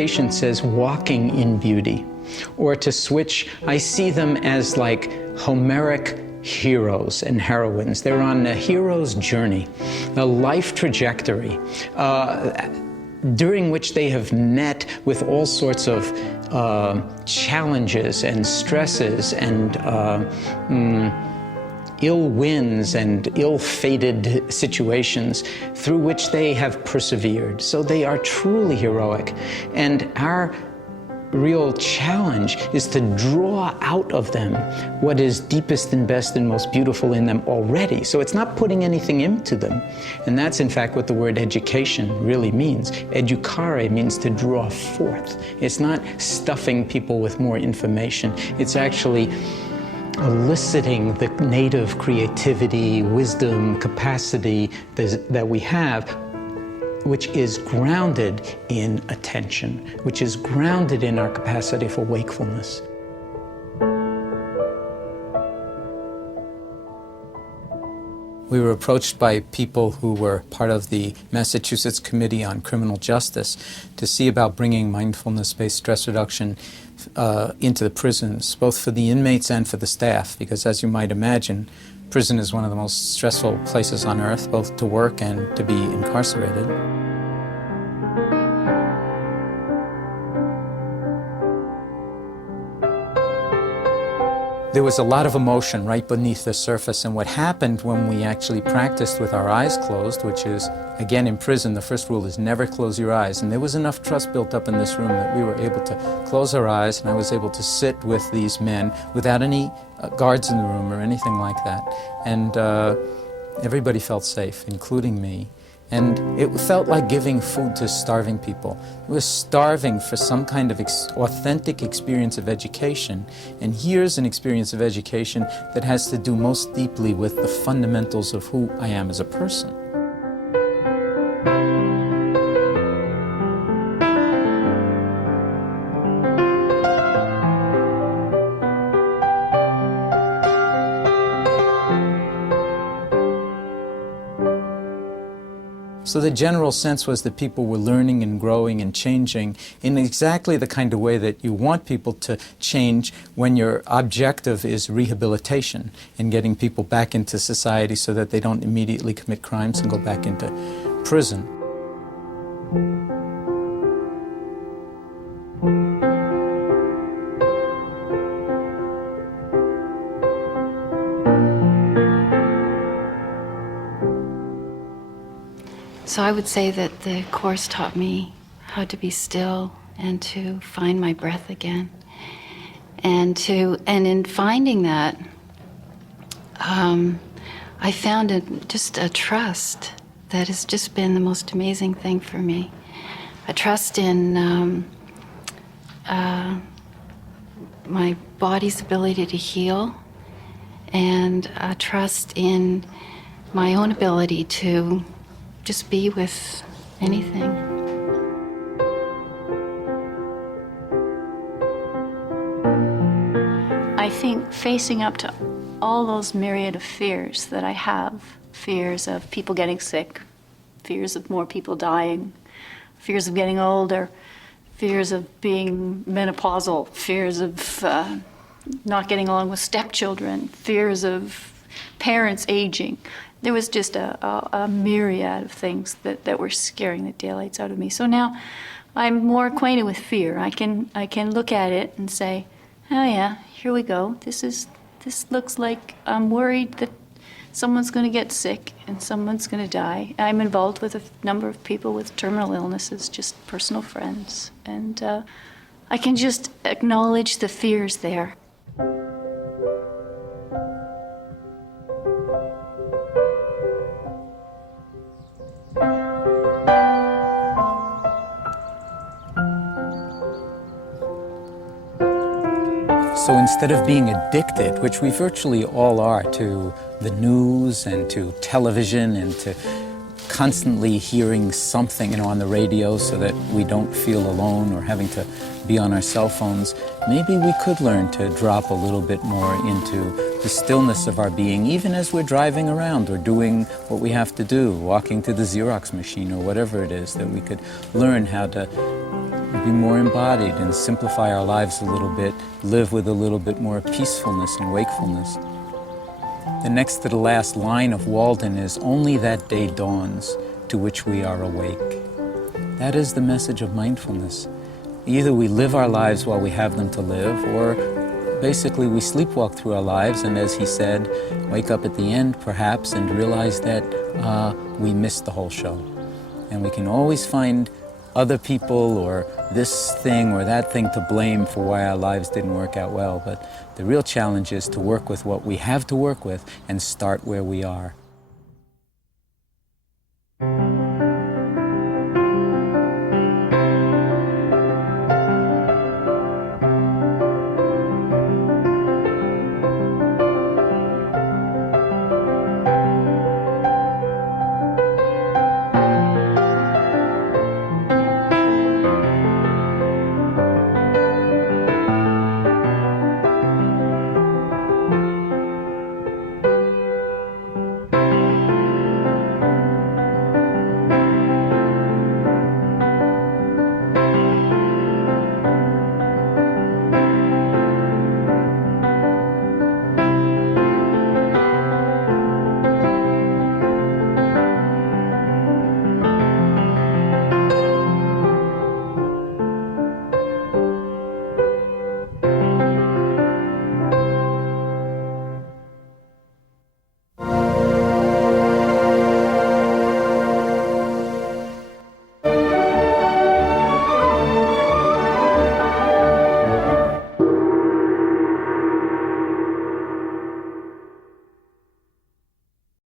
patients as walking in beauty. Or to switch, I see them as like Homeric heroes and heroines. They're on a hero's journey, a life trajectory, during which they have met with all sorts of challenges and stresses and ill winds and ill-fated situations through which they have persevered. So they are truly heroic. And our real challenge is to draw out of them what is deepest and best and most beautiful in them already. So it's not putting anything into them. And that's in fact what the word education really means. Educare means to draw forth. It's not stuffing people with more information. It's actually eliciting the native creativity, wisdom, capacity that we have, which is grounded in attention, which is grounded in our capacity for wakefulness. We were approached by people who were part of the Massachusetts Committee on Criminal Justice to see about bringing mindfulness-based stress reduction into the prisons, both for the inmates and for the staff, because as you might imagine, prison is one of the most stressful places on earth, both to work and to be incarcerated. There was a lot of emotion right beneath the surface, and what happened when we actually practiced with our eyes closed, which is, again, in prison, the first rule is never close your eyes, and there was enough trust built up in this room that we were able to close our eyes, and I was able to sit with these men without any guards in the room or anything like that, and everybody felt safe, including me. And it felt like giving food to starving people. We were starving for some kind of authentic experience of education. And here's an experience of education that has to do most deeply with the fundamentals of who I am as a person. So the general sense was that people were learning and growing and changing in exactly the kind of way that you want people to change when your objective is rehabilitation and getting people back into society so that they don't immediately commit crimes and go back into prison. So I would say that the Course taught me how to be still and to find my breath again. And in finding that, I found just a trust that has just been the most amazing thing for me. A trust in my body's ability to heal, and a trust in my own ability to just be with anything. I think facing up to all those myriad of fears that I have, fears of people getting sick, fears of more people dying, fears of getting older, fears of being menopausal, fears of not getting along with stepchildren, fears of parents aging. There was just a myriad of things that were scaring the daylights out of me. So now I'm more acquainted with fear. I can look at it and say, oh yeah, here we go. This looks like I'm worried that someone's going to get sick and someone's going to die. I'm involved with a number of people with terminal illnesses, just personal friends. And I can just acknowledge the fears there. So instead of being addicted, which we virtually all are, to the news and to television and to constantly hearing something, on the radio so that we don't feel alone or having to be on our cell phones, maybe we could learn to drop a little bit more into the stillness of our being, even as we're driving around or doing what we have to do, walking to the Xerox machine or whatever it is, that we could learn how to to be more embodied and simplify our lives a little bit, live with a little bit more peacefulness and wakefulness. The next to the last line of Walden is, "Only that day dawns to which we are awake." That is the message of mindfulness. Either we live our lives while we have them to live, or basically we sleepwalk through our lives, and as he said, wake up at the end perhaps and realize that we missed the whole show. And we can always find other people or this thing or that thing to blame for why our lives didn't work out well. But the real challenge is to work with what we have to work with and start where we are.